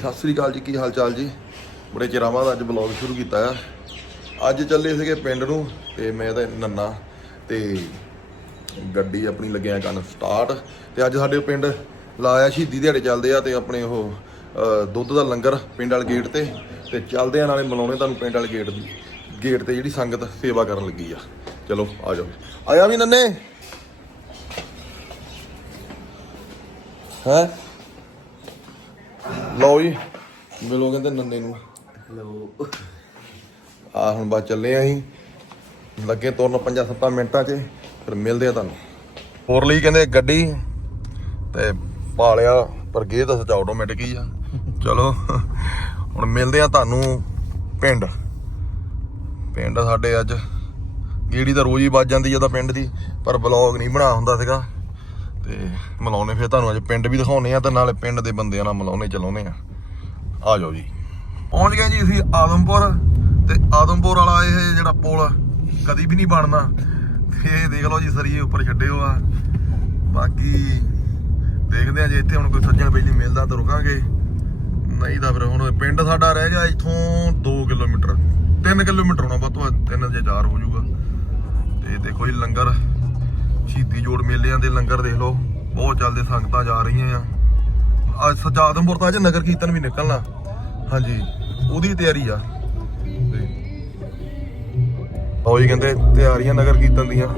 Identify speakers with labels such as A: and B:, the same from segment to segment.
A: ਸਤਿ ਸ੍ਰੀ ਅਕਾਲ ਜੀ, ਕੀ ਹਾਲ ਚਾਲ ਜੀ? ਬੜੇ ਚਿਰਾਂ ਬਾਅਦ ਅੱਜ ਬਲੌਗ ਸ਼ੁਰੂ ਕੀਤਾ ਆ। ਅੱਜ ਚੱਲੇ ਸੀਗੇ ਪਿੰਡ ਨੂੰ ਤੇ ਮੈਂ ਤੇ ਨੰਨਾ ਤੇ ਗੱਡੀ ਆਪਣੀ ਲੱਗਿਆ ਕਰਨ ਸਟਾਰਟ ਤੇ ਅੱਜ ਸਾਡੇ ਪਿੰਡ ਲਾਇਆ ਸ਼ਹੀਦੀ ਦਿਹਾੜੇ ਚੱਲਦੇ ਆ ਤੇ ਆਪਣੇ ਉਹ ਦੁੱਧ ਦਾ ਲੰਗਰ ਪਿੰਡ ਵਾਲੇ ਗੇਟ ਤੇ ਤੇ ਚੱਲਦੇ ਆ ਨਾਲੇ ਮਿਲਾਉਣੇ ਤੁਹਾਨੂੰ ਪਿੰਡ ਵਾਲੇ ਗੇਟ ਦੀ ਗੇਟ ਤੇ ਜਿਹੜੀ ਸੰਗਤ ਸੇਵਾ ਕਰਨ ਲੱਗੀ ਆ। ਚਲੋ, ਆ ਜਾਓ। ਆਇਆ ਵੀ ਨੰਨੇ? ਹੈ? ਲਓ ਜੀ ਮਿਲੋ ਕਹਿੰਦੇ ਨੰਨੇ ਨੂੰ।
B: ਹੈਲੋ
A: ਆ ਹੁਣ ਬਸ ਚੱਲੇ ਆਂ ਅਸੀਂ। ਲੱਗੇ ਤੁਰਨ 5-7 ਮਿੰਟਾਂ 'ਚ ਫਿਰ ਮਿਲਦੇ ਆ ਤੁਹਾਨੂੰ। ਹੋਰ ਲਈ ਕਹਿੰਦੇ ਗੱਡੀ ਤੇ ਪਾਲਿਆ ਪਰ ਗੇ ਤਾਂ ਸੱਚ ਆਟੋਮੈਟਿਕ ਹੀ ਆ। ਚਲੋ ਹੁਣ ਮਿਲਦੇ ਆ ਤੁਹਾਨੂੰ ਪਿੰਡ। ਪਿੰਡ ਸਾਡੇ ਅੱਜ। ਗੇੜੀ ਤਾਂ ਰੋਜ਼ ਹੀ ਵੱਜ ਜਾਂਦੀ ਆ ਤਾਂ ਪਿੰਡ ਦੀ ਪਰ ਬਲੌਗ ਨਹੀਂ ਬਣਾ ਹੁੰਦਾ ਸੀਗਾ। ਤੇ ਮਿਲਾਉਣੇ ਫਿਰ ਤੁਹਾਨੂੰ ਅੱਜ ਪਿੰਡ ਵੀ ਦਿਖਾਉਣੇ ਆ ਤੇ ਨਾਲੇ ਪਿੰਡ ਦੇ ਬੰਦਿਆਂ ਨਾਲ ਮਿਲਾਉਣੇ ਚਲਾਉਣੇ ਆ। ਆ ਜਾਓ ਜੀ। ਪਹੁੰਚ ਗਏ ਜੀ ਅਸੀਂ ਆਦਮਪੁਰ ਤੇ ਆਦਮਪੁਰ ਵਾਲਾ ਇਹ ਜਿਹੜਾ ਪੁਲ ਕਦੀ ਵੀ ਨਹੀਂ ਬਣਨਾ। ਇਹ ਦੇਖ ਲਓ ਜੀ ਸਰੀਏ ਉੱਪਰ ਛੱਡੇ ਹੋ ਆ। ਬਾਕੀ ਦੇਖਦੇ ਆ ਜੇ ਇੱਥੇ ਹੁਣ ਕੋਈ ਸੱਜਣ ਬੇਲੀ ਮਿਲਦਾ ਤਾਂ ਰੁਕਾਂਗੇ। ਨਹੀਂ ਤਾਂ ਫਿਰ ਹੁਣ ਪਿੰਡ ਸਾਡਾ ਰਹਿ ਗਿਆ ਇੱਥੋਂ 2 ਕਿਲੋਮੀਟਰ। 3 ਕਿਲੋਮੀਟਰ ਹੋਣਾ ਵੱਧ ਤੋਂ ਵੱਧ 3 ਜਾਂ 4 ਹੋ ਜਾਊਗਾ। ਤੇ ਦੇਖੋ ਜੀ ਲੰਗਰ ਸ਼ਹੀਦੀ ਜੋੜ ਮੇਲਿਆਂ ਦੇ ਲੰਗਰ ਦੇਖ ਲਓ ਬਹੁਤ ਚੱਲਦੇ ਸੰਗਤਾਂ ਜਾ ਰਹੀਆਂ ਆ। ਅੱਜ ਸਜਾਦਮਪੁਰ ਤੋਂ ਅੱਜ ਨਗਰ ਕੀਰਤਨ ਵੀ ਨਿਕਲਣਾ। ਹਾਂਜੀ ਉਹਦੀ ਤਿਆਰੀ ਆ। ਉਹ ਜੀ ਕਹਿੰਦੇ ਤਿਆਰੀਆਂ ਨਗਰ ਕੀਰਤਨ ਦੀਆਂ।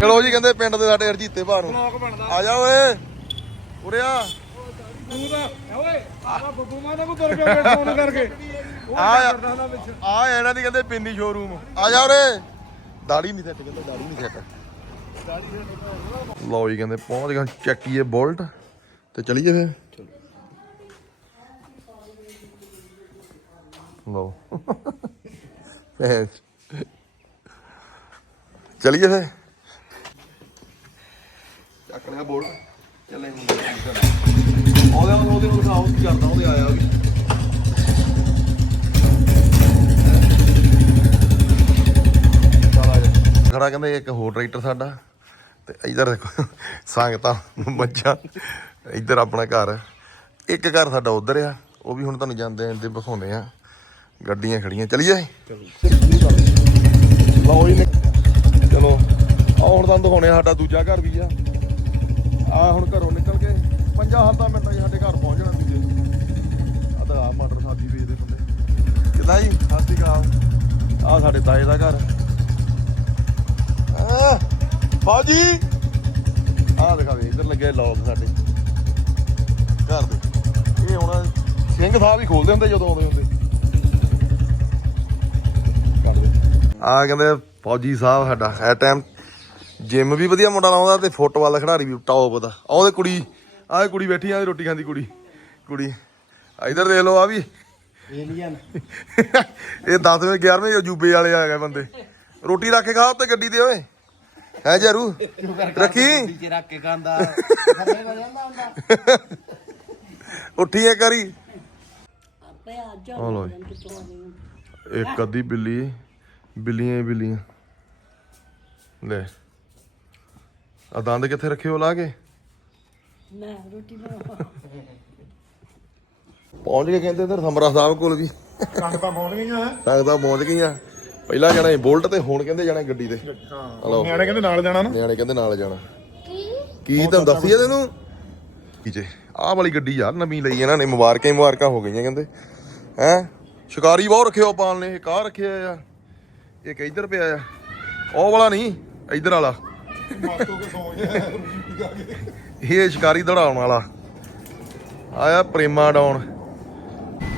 A: ਚਲੋ ਜੀ ਕਹਿੰਦੇ ਪਿੰਡ ਦੇ ਸਾਡੇ ਹਰਜੀਤੇ ਭਾ ਨੂੰ। ਆ ਜਾ ਓਏ ਉਰਿਆ
B: ਤੂੰ ਤਾਂ ਓਏ ਆ ਬੱਬੂ ਮਾਂ ਗਿਆ ਫੋਨ ਕਰਕੇ।
A: ਆ ਆ ਇਹਨਾਂ ਦੀ ਕਹਿੰਦੇ ਪਿੰਨੀ ਸ਼ੋਰੂਮ ਆ ਜਾ ਉਰੇ। ਦਾੜੀ ਨਹੀਂ ਸੈੱਟ ਕਹਿੰਦੇ, ਦਾੜੀ ਨਹੀਂ ਸੈੱਟ ਲਓ ਜੀ ਕਹਿੰਦੇ, ਪਹੁੰਚ ਗਏ ਚੱਕੀਏ ਬੋਲਟ ਤੇ ਚਲੀਏ ਫਿਰ। ਲਓ। ਚਲੀਏ ਫੇਰ। ਚੱਕ ਲਿਆ ਬੋਲਟ। ਚੱਲੇ ਉਹਦੇ ਉਹਦੇ ਨੂੰ ਦਿਖਾਓ ਕਰਦਾ ਉਹਦੇ ਆਇਆ ਵੀ। ਖੜਾ ਕਹਿੰਦੇ ਇੱਕ ਹੋਰ ਟਰੈਕਟਰ ਸਾਡਾ। ਤੇ ਇਧਰ ਦੇਖੋ, ਸੰਗਤਾਂ, ਮੱਝਾਂ, ਇਧਰ ਆਪਣਾ ਘਰ। ਇੱਕ ਘਰ ਸਾਡਾ ਉਧਰ ਆ, ਉਹ ਵੀ ਹੁਣ ਤੁਹਾਨੂੰ ਜਾਂਦੇ ਜਾਂਦੇ ਵਿਖਾਉਂਦੇ ਆ। ਗੱਡੀਆਂ ਖੜੀਆਂ, ਚਲੀਏ ਲਓ ਜੀ, ਚਲੋ ਆ ਹੁਣ ਤੁਹਾਨੂੰ ਦਿਖਾਉਣੇ ਆ, ਸਾਡਾ ਦੂਜਾ ਘਰ ਵੀ ਆ। ਆ ਹੁਣ ਘਰੋਂ ਨਿਕਲ ਕੇ 50 ਮਿੰਟਾਂ 'ਚ ਸਾਡੇ ਘਰ ਪਹੁੰਚ ਜਾਣਾ ਦੂਜੇ। ਆ ਤਾਂ ਆ ਮਟਰ ਸਾਦੀ ਵੇਚਦੇ ਹੁੰਦੇ ਕਿਦਾਂ ਜੀ? ਸਤਿ ਸ਼੍ਰੀ ਅਕਾਲ। ਆ ਸਾਡੇ ਤਾਏ ਦਾ ਘਰ। ਆ ਬਾਜੀ ਆ ਦਿਖਾਵੇ ਇੱਧਰ ਲੱਗੇ ਲੋਕ ਸਾਡੇ। ਘਰ ਦੇ। ਇਹ ਹੁਣ ਸਿੰਘ ਸਾਹਿਬ ਹੀ ਖੋਲਦੇ ਹੁੰਦੇ ਜਦੋਂ ਆਉਂਦੇ ਹੁੰਦੇ। ਆ ਕਹਿੰਦੇ ਫੌਜੀ ਸਾਹਿਬ ਸਾਡਾ ਐ ਟਾਈਮ ਜਿਮ ਵੀ ਵਧੀਆ ਮੁੰਡਾ ਲਾਉਂਦਾ ਤੇ ਫੁੱਟਬਾਲ ਦਾ ਖਿਡਾਰੀ ਵੀ ਟੌਪ ਦਾ। ਆਹ ਉਹਦੇ ਕੁੜੀ ਆਹ ਕੁੜੀ ਬੈਠੀ ਆ ਰੋਟੀ ਖਾਂਦੀ ਕੁੜੀ। ਕੁੜੀ ਇੱਧਰ ਦੇਖ ਲਓ ਆ ਵੀ।
B: ਏਲੀਅਨ
A: ਇਹ 10ਵੇਂ 11ਵੇਂ ਅਜੂਬੇ ਵਾਲੇ ਆ ਗਏ ਬੰਦੇ। ਰੋਟੀ ਰੱਖ ਕੇ ਖਾ ਉੱਤੇ ਗੱਡੀ ਦੇ ਓਏ। ਹੈ ਜਰੂ? ਰੱਖੀ?
B: ਵਿੱਚ ਰੱਖ ਕੇ ਖਾਂਦਾ ਥੱਲੇ ਵਜਾ ਜਾਂਦਾ ਹੁੰਦਾ
A: ਉੱਠੀ ਐ ਕਰੀ।
C: ਆਪੇ ਆ ਜਾ
A: ਆ ਲਓ ਜੀ।
C: ਕਿਤੋਂ ਆਣੀ
A: ਇੱਕ ਅੱਧੀ ਬਿੱਲੀ ਬਿੱਲੀਆਂ ਹੀ ਬਿੱਲੀਆਂ। ਲੈ। ਆ ਦੰਦ ਕਿੱਥੇ ਰੱਖੇ ਹੋ ਲਾ ਕੇ?
C: ਮੈਂ ਰੋਟੀ ਬਣਾਵਾਂ
A: ਪਹੁੰਚ ਕੇ ਕਹਿੰਦੇ ਇਧਰ ਸਮਰਾ ਸਾਹਿਬ ਕੋਲ ਵੀ
B: ਕੰਗ ਤਾਂ ਪਹੁੰਚ ਗਈਆਂ।
A: ਸੰਗਤਾਂ ਪਹੁੰਚ ਗਈਆਂ। ਪਹਿਲਾਂ ਜਾਣਾ ਸੀ ਬੁਲਟ ਤੇ ਹੁਣ ਕਹਿੰਦੇ ਜਾਣਾ ਗੱਡੀ ਤੇ। ਹਲੋ
B: ਨਿਆਣੇ ਕਹਿੰਦੇ ਨਾਲ ਜਾਣਾ ਨਾ।
A: ਨਿਆਣੇ ਕਹਿੰਦੇ ਨਾਲ ਜਾਣਾ। ਕੀ? ਤੁਹਾਨੂੰ ਦੱਸੀਏ ਤੈਨੂੰ? ਕੀ ਜੇ? ਆਹ ਵਾਲੀ ਗੱਡੀ ਯਾਰ ਨਵੀਂ ਲਈ ਇਹਨਾਂ ਨੇ ਮੁਬਾਰਕਾਂ ਹੀ ਮੁਬਾਰਕਾਂ ਹੋ ਗਈਆਂ ਕਹਿੰਦੇ। ਹੈ? ਸ਼ਿਕਾਰੀ ਬਹੁਤ ਰੱਖਿਓ ਪਾਲ ਨੇ ਇੱਕ ਆਹ ਰੱਖਿਆ ਆ। ਇੱਕ ਇੱਧਰ ਪਿਆ ਆ। ਉਹ ਵਾਲਾ ਨਹੀਂ ਇੱਧਰ ਵਾਲਾ। ਇਹ ਸ਼ਿਕਾਰੀ ਦੜਾਉਣ ਵਾਲਾ। ਆਇਆ ਪ੍ਰੇਮਾ ਡਾਉਣ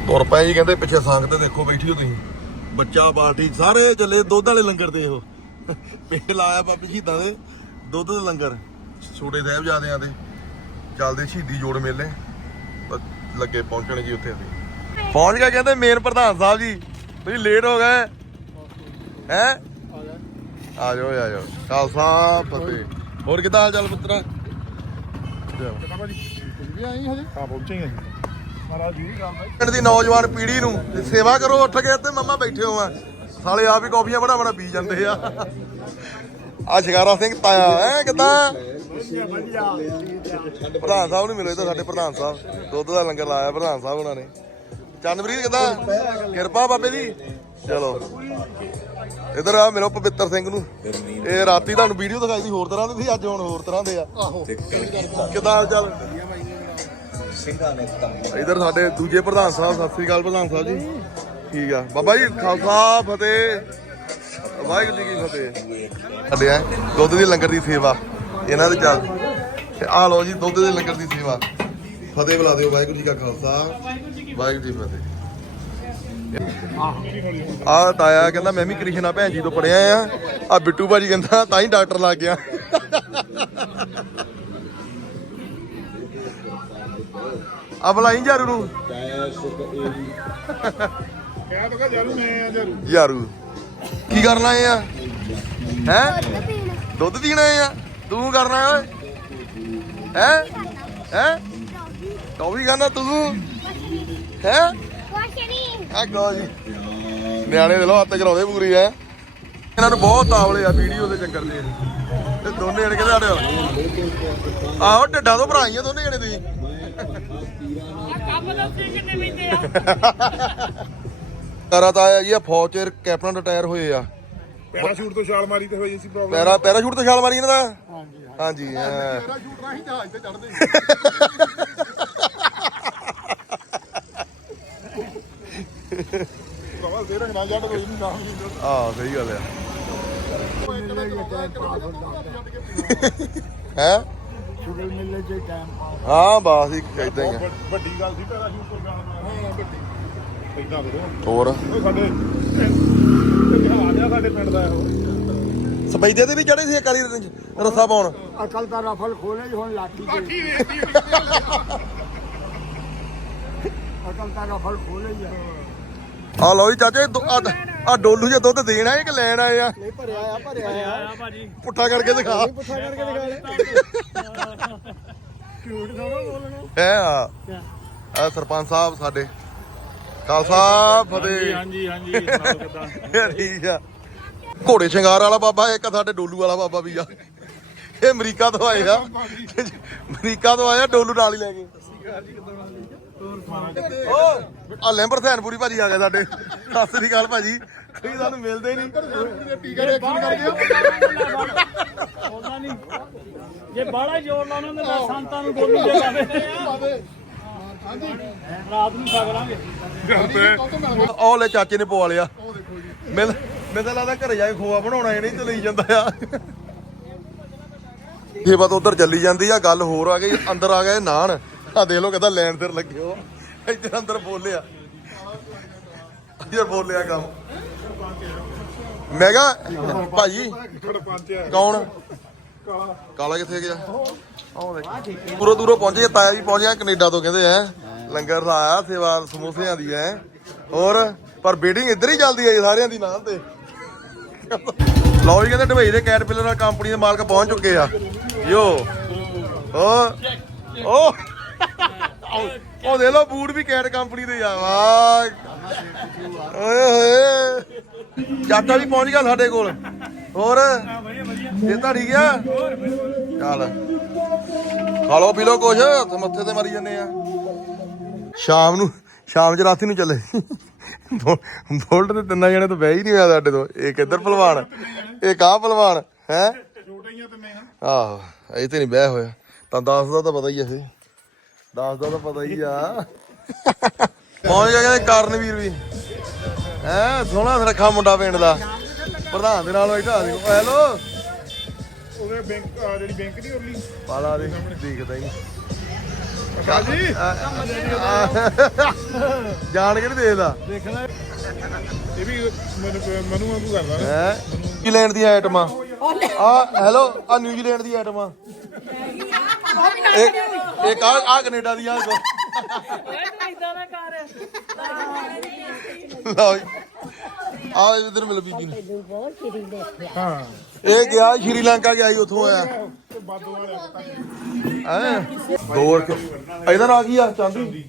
A: ਤੁਰ ਪਏ ਜੀ ਕਹਿੰਦੇ ਪਿੱਛੇ ਸੰਗ ਤੇ ਦੇਖੋ ਬੈਠੀ ਹੋ ਤੁਸੀਂ। ਬੱਚਾ ਪਾਰਟੀ ਸਾਰੇ ਚੱਲੇ ਦੁੱਧ ਵਾਲੇ ਲੰਗਰ ਤੇ ਉਹ। ਪਿੰਡ ਲਾਇਆ ਬਾਬੀ ਸ਼ਹੀਦਾਂ ਦੇ ਦੁੱਧ ਦੇ ਲੰਗਰ। ਛੋਟੇ ਸਾਹਿਬਜ਼ਾਦਿਆਂ ਦੇ। ਚੱਲਦੇ ਸ਼ਹੀਦੀ ਜੋੜ ਮੇਲੇ। ਲੱਗੇ ਪਹੁੰਚਣ ਜੀ ਉੱਥੇ ਅਸੀਂ। ਪਹੁੰਚ ਗਏ ਕਹਿੰਦੇ ਮੇਨ ਪ੍ਰਧਾਨ ਸਾਹਿਬ ਜੀ। ਤੁਸੀਂ ਲੇਟ ਹੋ ਗਏ। ਹੈ? ਆ ਜਾਓ ਆ ਜਾਓ। ਖਾਲਸਾ ਫਤਿਹ। ਹੋਰ ਕਿਦਾਂ ਹਾਲ ਚਾਲ ਪੁੱਤਰਾ?
B: ਵੀ ਆਈ ਹਜੇ? ਹਾਂ ਪਹੁੰਚੇ ਜੀ। ਹੈ
A: ਪਿੰਡ ਦੀ ਨੌਜਵਾਨ ਪੀੜ੍ਹੀ ਨੂੰ ਤੇ ਸੇਵਾ ਕਰੋ ਉੱਠ ਕੇ ਤੇ ਮੰਮਾ ਬੈਠੇ ਹੋ ਆ। ਸਾਲੇ ਆਪ ਹੀ ਕਾਫੀਆਂ ਬਣਾ ਬਣਾ ਪੀ ਜਾਂਦੇ ਆ। ਆ ਸ਼ਿਕਾਰਾ ਸਿੰਘ ਤਾਇਆ ਹੈ ਕਿਦਾਂ? ਪ੍ਰਧਾਨ ਸਾਹਿਬ ਨੂੰ ਮਿਲੋ ਇੱਧਰ ਸਾਡੇ ਪ੍ਰਧਾਨ ਸਾਹਿਬ। ਦੁੱਧ ਦਾ ਲੰਗਰ ਲਾਇਆ ਪ੍ਰਧਾਨ ਸਾਹਿਬ ਉਹਨਾਂ ਨੇ। ਚੰਨਵਰੀਤ ਕਿਦਾਂ? ਕਿਰਪਾ ਬਾਬੇ ਦੀ? ਚਲੋ। ਇਧਰ ਆ ਮਿਲੋ ਪਵਿੱਤਰ ਸਿੰਘ ਨੂੰ। ਇਹ ਰਾਤੀ ਤੁਹਾਨੂੰ ਵੀਡੀਓ ਦਿਖਾਈ ਸੀ ਹੋਰ ਤਰ੍ਹਾਂ ਦੀ ਸੀ ਅੱਜ ਹੁਣ ਹੋਰ ਤਰ੍ਹਾਂ ਦੇ ਆ। ਆਹੋ। ਕਿਦਾਂ ਹਾਲ ਚਾਲ ਇਧਰ ਸਾਡੇ ਦੂਜੇ ਪ੍ਰਧਾਨ ਸਾਹਿਬ, ਸਤਿ ਸ੍ਰੀ ਅਕਾਲ ਪ੍ਰਧਾਨ ਸਾਹਿਬ ਜੀ। ਠੀਕ ਆ। ਬਾਬਾ ਜੀ, ਖਾਲਸਾ, ਫਤਿਹ। ਵਾਹਿਗੁਰੂ ਜੀ ਕੀ ਫਤਿਹ। ਸਾਡੇ ਆ, ਦੁੱਧ ਦੀ ਲੰਗਰ ਦੀ ਸੇਵਾ। ਇਹਨਾਂ ਦੇ ਚੱਲ। ਤੇ ਆ ਲਓ ਜੀ, ਦੁੱਧ ਦੇ ਲੰਗਰ ਦੀ ਸੇਵਾ। ਫਤਿਹ ਬੁਲਾ ਦਿਓ, ਵਾਹਿਗੁਰੂ ਜੀ ਕਾ ਖਾਲਸਾ। ਵਾਹਿਗੁਰੂ ਜੀ ਕੀ ਫਤਿਹ। ਆ ਤਾਇਆ ਕਹਿੰਦਾ, ਮੈਂ ਵੀ ਕ੍ਰਿਸ਼ਨਾ ਭੈਣ ਜੀ ਤੋਂ ਪੜਿਆ ਆ। ਆ ਬਿੱਟੂ ਭਾਜੀ ਕਹਿੰਦਾ, ਤਾਂ ਹੀ ਡਾਕਟਰ ਲੱਗ ਗਿਆ। ਆ ਬੁਲਾਈ ਜਾਰੂ ਨੂੰ।
B: ਕਿਆ ਬਗਾ ਜਰੂ ਮੈਂ ਆ ਜਰੂ
A: ਯਾਰੂ ਕੀ ਕਰਨ ਆਏ ਆ? ਹੈ? ਦੁੱਧ ਪੀਣ ਆਏ ਆ? ਤੂੰ ਕਰਨਾ ਓਏ? ਹੈ? ਹੈ? ਟੌਫੀ ਖਾਣਾ ਤੂੰ? ਹੈ? ਆ ਗੋ ਜੀ। ਨਿਆਣੇ ਦੇ ਲੋ ਹੱਥ ਕਰਾਉਂਦੇ ਪੂਰੀ ਐ ਇਹਨਾਂ ਨੂੰ ਬਹੁਤ ਤਾਵਲੇ ਆ ਵੀਡੀਓ ਦੇ ਚੱਕਰ ਦੇ। ਤੇ ਦੋਨੇ ਜਣੇ ਕਿਹਦੇ ਆੜੇ ਆਹੋ, ਢੱਡਾਂ ਤੋਂ ਭਰਾਈਆਂ ਦੋਨੇ ਜਣੇ ਤੁਸੀਂ। ਕਰਾ ਤਾਂ ਆਇਆ ਜੀ ਆ ਫੌਜ ਚ ਕੈਪਟਨ ਰਿਟਾਇਰ ਹੋਏ ਆ।
B: ਪੈਰਾਸ਼ੂਟ ਤੋਂ ਛਾਲ ਮਾਰੀ ਤੇ ਹੋਈ ਸੀ ਪ੍ਰੋਬਲਮ
A: ਪੈਰਾ ਪੈਰਾਸ਼ੂਟ ਤੋਂ ਛਾਲ ਮਾਰੀ ਇਹਨਾਂ ਦਾ? ਹਾਂਜੀ ਹਾਂ।
B: ਪੈਰਾਸ਼ੂਟ ਰਾਹੀਂ ਜਹਾਜ਼ ਤੇ ਚੜਦੇ ਕਵਾ ਦੇ ਰੰਗ ਨਾ ਜੱਟ ਕੋਈ ਨਹੀਂ ਨਾਮ ਜੀ
A: ਆ ਸਹੀ ਗੱਲ ਆ। ਹੈ?
B: ਸ਼ੁਗਰ ਟਾਈਮ
A: ਹਾਂ ਬਸ ਇੱਕ ਇਦਾਂ ਹੀ ਆ।
B: ਵੱਡੀ ਗੱਲ ਸੀ ਪੈਰਾਸ਼ੂਟ ਤੋਂ ਛਾਲ ਮਾਰਨਾ ਵੱਡੀ। ਇਦਾਂ ਕਰੋ।
A: ਹੋਰ?
B: ਉਹ ਸਾਡੇ ਆ ਸਾਡੇ ਪਿੰਡ ਦਾ ਇਹੋ
A: ਸਪੈਦੇ ਤੇ ਵੀ ਚੜੇ ਸੀ ਕਾਲੀ ਰੱਸਾ ਪਾਉਣ?
B: ਅਕਲ ਦਾ ਰਫਲ ਖੋਲੇ ਹੁਣ ਲਾਠੀ ਤੇ ਅਕਲ ਦਾ ਰਫਲ ਖੋਲੇ ਹੀ ਆ।
A: ਆ ਲਓ ਜੀ ਚਾਚੇ ਦੋ- ਆ ਡੋਲੂ ਜਿਹਾ ਦੁੱਧ ਦੇਣ ਆਏ ਕਿ ਲੈਣ ਆਏ ਆ?
B: ਨਹੀਂ ਭਰਿਆ ਆ ਭਰਿਆ ਆ।
A: ਪੁੱਠਾ ਕਰਕੇ ਦਿਖਾ।
B: ਪੁੱਠਾ ਕਰਕੇ ਦਿਖਾ ਲੈ ਝੂਠ ਨਾ ਬੋਲਣਾ।
A: ਹੈ ਆ। ਆ ਸਰਪੰਚ ਸਾਹਿਬ ਸਾਡੇ। ਖਾਲਸਾ ਫਤਿਹ।
B: ਹਾਂਜੀ ਹਾਂਜੀ ਕਿਦਾਂ?
A: ਠੀਕ ਆ। ਘੋੜੇ ਸ਼ਿੰਗਾਰ ਵਾਲਾ ਬਾਬਾ ਇੱਕ ਸਾਡੇ ਡੋਲੂ ਵਾਲਾ ਬਾਬਾ ਵੀ ਆ। ਇਹ ਅਮਰੀਕਾ ਤੋਂ ਆਏ ਆ। ਅਮਰੀਕਾ ਤੋਂ ਆਇਆ ਡੋਲੂ ਨਾਲ ਹੀ ਲੈ ਕੇ। ਆ ਲੈਂਬਰ ਸੈਨਪੁਰੀ ਭਾਜੀ ਆ ਗਏ ਸਾਡੇ। ਸਤਿ ਸ੍ਰੀ ਅਕਾਲ ਭਾਜੀ। ਤੁਸੀਂ ਸਾਨੂੰ ਮਿਲਦੇ ਨਹੀਂ।
B: ਟੀਕਾ ਰਿਐਕਸ਼ਨ ਕਰ
D: ਉਹਦਾ ਨਹੀਂ। ਜੇ ਬਾਹਲਾ ਜ਼ੋਰ ਲਾਉਣਾ ਤੇ ਮੈਂ ਸੰਤਾਂ ਨੂੰ ਗੋਲੂ ਦੇ ਲਾਵੇ ਰਾਤ ਨੂੰ ਛਕਲਾਂਗੇ
A: ਉਹ ਲੈ ਚਾਚੇ ਨੇ ਪਵਾ ਲਿਆ। ਮੈਂ ਮੈਂ ਤਾਂ ਲੱਗਦਾ ਘਰੇ ਜਾ ਕੇ ਖੋਆ ਬਣਾਉਣਾ ਇਹ ਨਹੀਂ ਚਲੀ ਜਾਂਦਾ ਆ। ਇਹ ਬਾਤ ਉਧਰ ਚੱਲੀ ਜਾਂਦੀ ਆ ਗੱਲ ਹੋਰ ਆ ਗਈ ਅੰਦਰ ਆ ਗਏ ਨਾਨ। ਆ ਦੇਖ ਕਹਿੰਦਾ ਲੈਣ ਤੇ ਲੱਗੇ ਹੋ। ਇੱਧਰ ਅੰਦਰ ਬੋਲਿਆ। ਇੱਧਰ ਬੋਲਿਆ ਕੰਮ। ਮੈਂ ਕਿਹਾ ਭਾਜੀ ਕੌਣ?
B: ਕਾਲਾ
A: ਕਿੱਥੇ ਗਿਆ? ਦੂਰੋਂ ਦੂਰੋਂ ਪਹੁੰਚੇ, ਤਾਇਆ ਵੀ ਪਹੁੰਚ ਕੈਨੇਡਾ ਤੋਂ ਕਹਿੰਦੇ ਐ ਲੰਗਰ ਲਾਇਆ, ਸੇਵਾ ਸਮੋਸਿਆਂ ਦੀ ਐ। ਹੋਰ, ਪਰ ਬੀਡਿੰਗ ਇੱਧਰ ਹੀ ਚੱਲਦੀ ਐ ਸਾਰਿਆਂ ਦੀ ਨਾਂ ਤੇ। ਲਓ ਜੀ, ਕਹਿੰਦੇ ਢਵਈ ਦੇ ਕੈਟਪਿਲਰ ਕੰਪਨੀ ਦੇ ਮਾਲਕ ਪਹੁੰਚ ਚੁੱਕੇ ਆ। ਯੋ ਓ ਓ। ਉਹ ਦੇ ਲੋ ਬੂਟ ਵੀ ਕੈਟ ਕੰਪਨੀ ਦੇ ਆ ਵਾਹ। ਓਏ ਹੋਏ। ਚਾਚਾ ਵੀ ਪਹੁੰਚ ਗਿਆ ਸਾਡੇ ਕੋਲ। ਹੋਰ? ਇਹ ਤਾਂ ਠੀਕ ਆ। ਚੱਲ। ਖਾ ਲਓ ਪੀ ਲਓ ਕੁਛ ਮੱਥੇ ਤੇ ਮਾਰੀ ਜਾਂਦੇ ਆ। ਸ਼ਾਮ ਨੂੰ ਸ਼ਾਮ ਚ ਰਾਤੀ ਨੂੰ ਚੱਲੇ। ਬੋਲਟ ਤੇ ਤਿੰਨਾਂ ਜਣੇ ਤੋਂ ਬਹਿ ਹੀ ਨਹੀਂ ਹੋਇਆ ਸਾਡੇ ਤੋਂ। ਇੱਕ ਇੱਧਰ ਭਲਵਾਨ? ਇੱਕ ਆਹ ਭਲਵਾਨ? ਹੈ?
B: ਛੋਟੇ ਹੀ ਆ ਤੇ ਮੈਂ
A: ਆਹੋ ਇਹ ਤੇ ਨਹੀਂ ਬਹਿ ਹੋਇਆ। ਤਾਂ 10 ਦਾ ਤਾਂ ਪਤਾ ਹੀ ਆ ਇਹ 10 ਦਾ ਤਾਂ ਪਤਾ ਹੀ ਆ। ਪਹੁੰਚ ਗਿਆ ਕਹਿੰਦੇ ਕਰਨਵੀਰ ਵੀ। ਹੈ ਸੋਹਣਾ ਸੁਰੱਖਾ ਮੁੰਡਾ ਪਿੰਡ ਦਾ। ਪ੍ਰਧਾਨ ਦੇ ਨਾਲ ਬੈਠਾ ਸੀ। ਹੈਲੋ
B: ਉਹਦੇ ਬੈਂਕ ਜਿਹੜੀ ਬੈਂਕ ਦੀ ਉਰਲੀ।
A: ਪਾਲਾ ਦੇ ਦੇਖਦਾ ਹੀ।
B: ਕਾਜੀ
A: ਜਾਣ ਕੇ ਨਹੀਂ ਦੇਖਦਾ।
B: ਦੇਖਣਾ ਇਹ ਵੀ ਮੈਨੂੰ ਮਨੂ ਵਾਂਗੂ ਕਰਦਾ ਨਾ।
A: ਹੈ? ਨਿਊਜ਼ੀਲੈਂਡ ਦੀਆਂ ਆਈਟਮਾਂ? ਆ ਹੈਲੋ ਆ ਨਿਊਜ਼ੀਲੈਂਡ ਦੀ ਆਈਟਮਾਂ ਇੱਕ ਇੱਕ ਆ ਆ ਕੈਨੇਡਾ ਦੀਆਂ ਆਹ ਲਓ ਜੀ। ਆ ਇਧਰ ਮਿਲ ਬੀਬੀ ਨੂੰ।
B: ਹਾਂ
A: ਇਹ ਗਿਆ ਸ਼੍ਰੀਲੰਕਾ ਗਿਆ ਸੀ, ਉੱਥੋਂ ਆਇਆ। ਹੈ? ਦੋ ਰੁਪਏ ਇਧਰ ਆ ਗਈ ਆ? ਚਾਂਦੀ?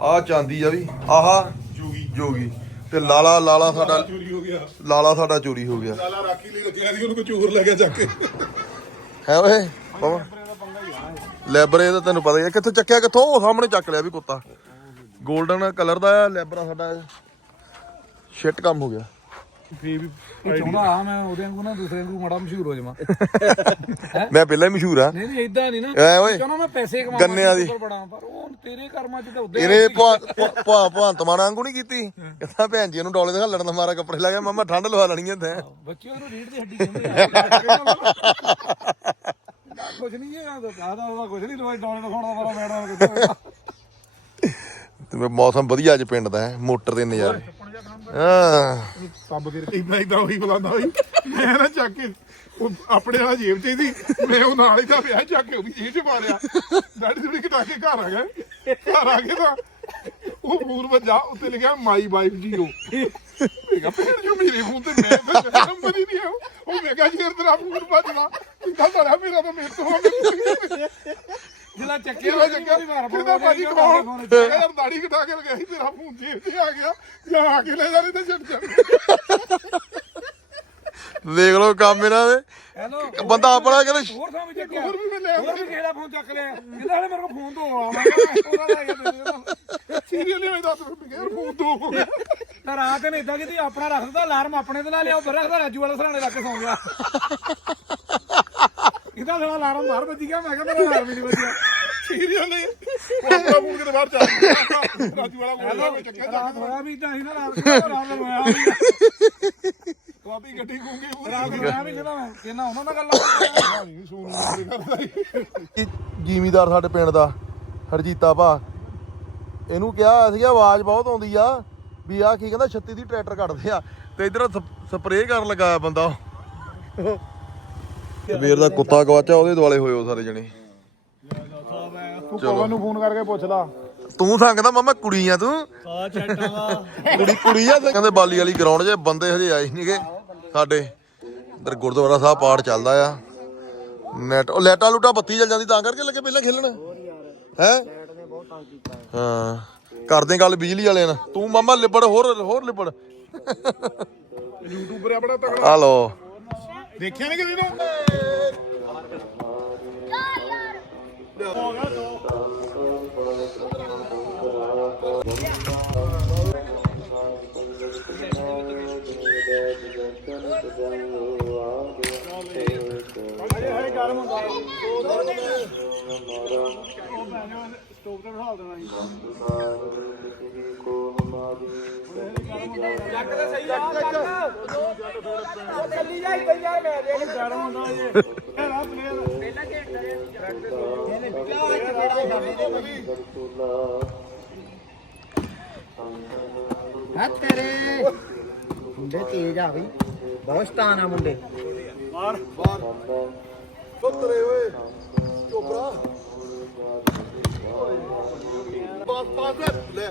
A: ਆ ਚਾਂਦੀ ਆ ਵੀ। ਆਹਾ
B: ਜੋਗੀ
A: ਜੋਗੀ। ਤੇ ਲਾਲਾ ਲਾਲਾ ਸਾਡਾ
B: ਚੋਰੀ ਹੋ ਗਿਆ।
A: ਲਾਲਾ ਸਾਡਾ ਚੋਰੀ ਹੋ ਗਿਆ।
B: ਲਾਲਾ ਰਾਖੀ ਲਈ ਰੱਖਿਆ ਸੀ ਉਹਨੂੰ ਕੋਈ ਚੋਰ ਲੈ ਗਿਆ ਚੱਕ ਕੇ।
A: ਹੈ ਓਏ ਪਵਾ ਲੈਬਰੇ ਦਾ ਤੈਨੂੰ ਪਤਾ ਹੀ ਆ ਕਿੱਥੋਂ ਚੱਕਿਆ ਕਿੱਥੋਂ? ਉਹ ਸਾਹਮਣੇ ਚੱਕ ਲਿਆ ਵੀ ਕੁੱਤਾ। 골ਡਨ ਕਲਰ ਦਾ ਆ ਲੈਬਰਾ ਸਾਡਾ ਸ਼ਿਟ ਕੰਮ ਹੋ ਗਿਆ।
B: ਫੇਰ ਵੀ ਚਾਹੁੰਦਾ ਆ ਮੈਂ ਉਹਦੇ ਵਾਂਗੂ ਨਾ ਦੂਸਰੇ ਵਾਂਗੂ ਮਾੜਾ ਮਸ਼ਹੂਰ ਹੋ ਜਾਵਾਂ।
A: ਮੈਂ ਪਹਿਲਾਂ ਹੀ ਮਸ਼ਹੂਰ ਆ
B: ਨਹੀਂ ਨਹੀਂ ਇਦਾਂ ਨਹੀਂ ਨਾ।
A: ਐ ਓਏ।
B: ਚਾਹੁੰਦਾ ਮੈਂ ਪੈਸੇ ਕਮਾਵਾਂ
A: ਗੰਨਿਆਂ ਦੀ।
B: ਬਣਾ ਪਰ ਉਹ ਤੇਰੇ ਕਰਮਾਂ 'ਚ ਤਾਂ ਉਦਾਂ
A: ਇਹਨੇ ਭਾ ਭਾ ਭਾਂਤ ਮਾਣਾ ਵਾਂਗੂ ਨਹੀਂ ਕੀਤੀ। ਕਹਿੰਦਾ ਭੈਣ ਜੀ ਨੂੰ ਡੋਲੇ ਦੇ ਹੱਲਣ ਦਾ ਮਾਰਾ ਕੱਪੜੇ ਲਾ ਗਿਆ ਮਮਾ ਠੰਡ ਲਵਾ ਲੈਣੀ ਐ ਤੈਂ
B: ਬੱਚਿਆਂ ਨੂੰ ਰੀੜ ਦੀ ਹੱਡੀ ਕਹਿੰਦੇ ਆ। ਕੁਝ ਨਹੀਂ ਇਹ ਆਦਾ ਉਹਦਾ ਕੁਝ ਨਹੀਂ ਦਵਾਈ ਡਾਉਣ ਦਿਖਾਉਣ ਦਾ ਬੜਾ ਮੈਡਮ
A: ਤੇ ਮੌਸਮ ਵਧੀਆ ਅੱਜ ਪਿੰਡ ਦਾ ਹੈ ਮੋਟਰ ਦੇ ਨਜ਼ਾਰੇ। ਹਾਂ।
B: ਸੱਬ ਕੇ ਇਦਾਂ ਇਦਾਂ ਉਹੀ ਬੁਲਾਉਂਦਾ ਹੋਈ ਮੈਂ ਨਾ ਚੱਕ ਕੇ ਉਹ ਆਪਣੇ ਵਾਲਾ ਜੇਬ 'ਚ ਸੀ, ਮੈਂ ਉਹ ਨਾਲ ਹੀ ਤਾਂ ਵਿਆਹ ਚੱਕ ਕੇ ਉਹਦੀ ਜੇਬ 'ਚ ਪਾ ਲਿਆ ਡੈਡੀ ਥੋੜੀ ਕਟਾ ਕੇ ਘਰ ਆ ਗਏ। ਘਰ ਆ ਕੇ ਤਾਂ ਉਹ ਫੋਨ ਵੱਜਾ ਉੱਤੇ ਲਿਖਿਆ ਮਾਈ ਵਾਈਫ ਜੀਓ ਮੈਂ ਕਿਹਾ, ਭੈਣ ਜੋ ਮੇਰੇ ਫੋਨ ਤੇ ਮੈਂ ਨੰਬਰ ਹੀ ਨਹੀਂ ਹੈ ਉਹ ਮੈਂ ਕਿਹਾ, ਜੀ ਤੇਰਾ ਫੋਨ ਵੱਜਦਾ ਕਿੰਦਾ ਸਾਰਾ ਮੇਰਾ ਤਾਂ ਮੇਰੇ ਤੋਂ ਜਿਹੜਾ ਚੱਕਿਆ ਹੋਇਆ ਚੱਕਿਆ ਕਿਹਦਾ ਭਾਜੀ ਕੌਣ ਯਾਰ ਦਾੜੀ ਕਟਾ ਕੇ ਲਗਾਈ ਤੇਰਾ ਫੋਨ ਜੇਬ 'ਚ ਆ ਗਿਆ। ਜਾਂ ਆ ਕੇ ਲੈ ਜਾਣੇ ਤੇ ਛੱਡ ਜਾ।
A: ਦੇਖ ਲਓ ਕੰਮ ਇਹਨਾਂ ਦੇ। ਬੰਦਾ ਆਪਣਾ ਕਹਿੰਦਾ
B: ਹੋਰ ਥਾਂ ਵੀ ਚੱਕਿਆ। ਹੋਰ ਵੀ ਮੈਂ ਲੈ ਹੋਰ ਵੀ ਕਿਸੇ ਦਾ ਫੋਨ ਚੱਕ ਲਿਆ। ਕਹਿੰਦਾ ਹਲੇ ਮੇਰੇ ਕੋਲ ਫੋਨ ਤੋਂ ਆਉਣਾ ਮੈਂ ਉਹਦਾ ਲੈ ਸੀਰੀਅਲੀ ਦੱਸ ਫੋਨ ਤੋਂ ਤਾਂ ਰਾਤ ਨੇ ਇਦਾਂ ਕੀਤੀ ਆਪਣਾ ਰੱਖ ਦਿੱਤਾ ਅਲਾਰਮ ਆਪਣੇ ਤੇ ਲਾ ਲਿਆ ਉੱਧਰ ਰੱਖਦਾ ਰਾਜੂ ਵਾਲੇ ਸਰਾਣੇ ਲੱਗ ਕੇ ਸੌਂ ਗਿਆ। ਇਹਦਾ ਸਾਲਾ ਅਲਾਰਮ ਬਾਹਰ ਵੱਜ ਗਿਆ ਮੈਂ ਕਿਹਾ ਮੇਰਾ ਅਲਾਰਮ ਹੀ ਨਹੀਂ ਵੱਜਿਆ। ਸੀਰੀਅਲੀ ਆਪਣਾ ਫੋਨ ਕਿਤੇ ਬਾਹਰ ਚੱਲ ਗਿਆ। ਰਾਜੂ ਵਾਲਾ ਫੋਨ ਲਾ ਕੇ ਚੱਕਿਆ ਰਾਤ ਹੋਇਆ ਵੀ ਤਾਂ ਹੀ ਨਾ ਰਾਤ ਨੂੰ ਰਾਤ ਨੂੰ ਹੋਇਆ ਤੁਹਾਡੀ ਗੱਡੀ ਗੂੰਗੀ ਪੂਰੀ ਰਾਤ ਨੂੰ ਹੋਇਆ ਵੀ ਕਿਹਦਾ ਮੈਂ ਕਿੰਨਾ ਉਹਨਾਂ ਨਾਲ ਗੱਲਾਂ ਨਹੀਂ ਸੋਨ ਨੂੰ ਕਰਦਾ ਹੀ
A: ਜ਼ਿਮੀਦਾਰ ਸਾਡੇ ਪਿੰਡ ਦਾ ਹਰਜੀਤਾ ਭਾ। ਇਹਨੂੰ ਕਿਹਾ ਸੀਗਾ ਆਵਾਜ਼ ਬਹੁਤ ਆਉਂਦੀ ਆ ਵੀ ਆ ਕੀ ਕਹਿੰਦਾ 36 ਦੀ ਟਰੈਕਟਰ ਕੱਢਦੇ ਆ। ਤੇ ਇਧਰ ਸਪਰੇਅ ਕਰਨ ਲਗਾਇਆ ਬੰਦਾ ਵੀਰ ਦਾ ਕੁੱਤਾ ਗਵਾਚਾ ਉਹਦੇ ਦੁਆਲੇ ਹੋਏ ਉਹ ਸਾਰੇ ਜਣੇ।
B: ਤੂੰ ਪਵਨ ਨੂੰ ਫੋਨ ਕਰਕੇ ਪੁੱਛਦਾ।
A: ਤੂੰ ਸੰਗਦਾ ਮਾਮਾ ਕੁੜੀ ਆ ਤੂੰ।
D: ਆ
A: ਕੁੜੀ ਕੁੜੀ ਆ ਕਹਿੰਦੇ ਬਾਲੀ ਵਾਲੀ ਗਰਾਊਂਡ 'ਚ ਬੰਦੇ ਹਜੇ ਆਏ ਨਹੀਂਗੇ ਸਾਡੇ ਇਧਰ ਗੁਰਦੁਆਰਾ ਸਾਹਿਬ ਪਾਠ ਚੱਲਦਾ ਆ। ਨੈਟ ਉਹ ਲੈਟਾਂ ਲੂਟਾਂ ਬੱਤੀ ਚੱਲ ਜਾਂਦੀ ਤਾਂ ਕਰਕੇ ਲੱਗੇ ਪਹਿਲਾਂ ਖੇਲਣ। ਹੈ? ਹਾਂ ਕਰਦੇ ਗੱਲ ਬਿਜਲੀ ਵਾਲਿਆਂ ਨਾਲ। ਤੂੰ ਮਾਮਾ ਲਿਬੜ ਹੋਰ ਹੋਰ ਲਿਬੜ।
B: ਯੂਟਿਊਬਰ ਆ ਬੜਾ ਤਗੜਾ।
A: ਆ ਲੋ
B: ਦੇਖਿਆ ਨਹੀਂ ਕਿਸੇ ਨੂੰ? ਚੱਲੀ ਜਾਈ ਕਈ ਯਾਰ ਮੈਂ ਦੇਖ ਗਰਮ ਹੁੰਦਾ ਜੀ ਇਹ ਰਾਤ ਪਲੇਅਰ ਪਹਿਲਾਂ ਘੇਟਦਾ ਇਹਨੇ ਪਿਆ ਵਿੱਚ
E: ਹੈ ਤੇਰੇ। ਮੁੰਡੇ ਤੇਜ ਆ ਬਈ। ਬਹੁਤ ਸਤਾਨ ਆ ਮੁੰਡੇ।
A: ਸੁੱਤਰੇ ਓਏ। ਚੋਪਰਾ ਬਾਸ ਬਾਸ। ਲੈ।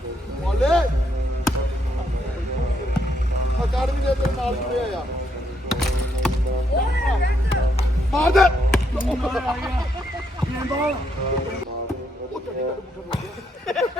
A: ਬਣਾ ਕੇ ਬਣੇ ਬੋਲੇ ਦੇ ਤੇਰੇ ਨਾਲ ਜੁੜਿਆ ਯਾਰ ਮਾਰ ਦੇ। ਉਹ